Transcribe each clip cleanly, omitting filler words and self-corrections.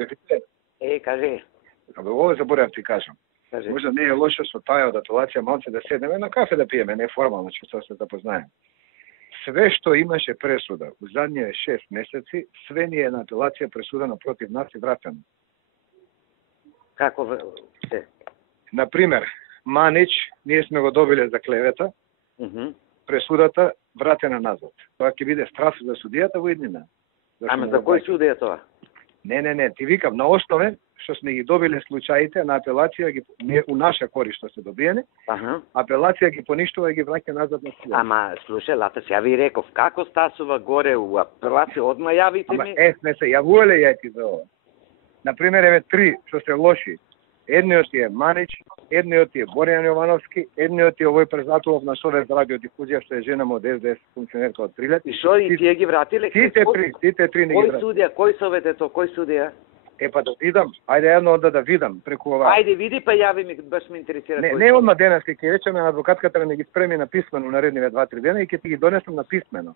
Шефите, кажи. ово заборав ти кажам. Кажи. Можда не е лошо со таа датулација малце да седнеме на кафе да пиеме, неформално, што се запознаеме. Све што имаше пресуда у задниве 6 месеци, све ни е на апелација пресудено против нас и вратено. Како се? Например, Манич, ние сме го добиле за клевета, пресудата вратена назад. Тоа ќе биде страф за судијата во иднина. Ама за кој суд е тоа? Не, ти викам, на основе што сме ги добиле случаите на апелација ги у наша корист што се добиени, апелација ги поништува и ги враќа назад на судијата. Ама слушај, Лата, ја ви реков, како стасува горе у апелација, одма јавите ми. Не се јавувале ја ти за ова. Например, еве 3 што се лоши. Едниот е Манич, едниот е Боријан Јовановски, едниот е овој Презатулов на Совет за радиодифузија што е жена од СДС функционерка од Прилеп. И што и тие ги вратиле? Сите три не ги вратиле. Кој судија, кој совет е тоа, кој судија? Па да видам, ајде едно да видам преку ова. Ајде види па јави ми, баш ме интересира. Не одма денес ќе речеме на адвокатката да ми ги спреми на писмено наредниве 2-3 дена и ќе ти ги донесам на писмено.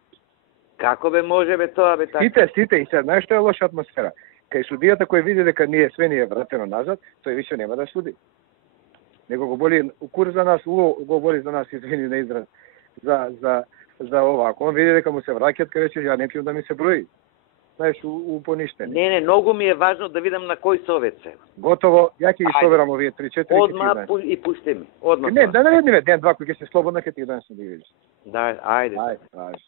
Како може тоа така? Сите и се знаеш што е лоша атмосфера. Кај судијата кој види дека све ни е вратено назад, тој више нема да суди. Него го боли укур за нас, го боли за нас, извини на израз, за ова. Ако он види дека му се враќат, ке рече, ја не пијам да ми се брои. Знаеш, у поништени. Не, многу ми е важно да видам на кој совет се. Готово, ја ќе ги проверам овие 3-4. Одма и пушти ми. Одма. Не, да наредниве ден-два кој ќе се слободна, ќе ти ги донесам да ги видиш. Да, ајде. Ајде,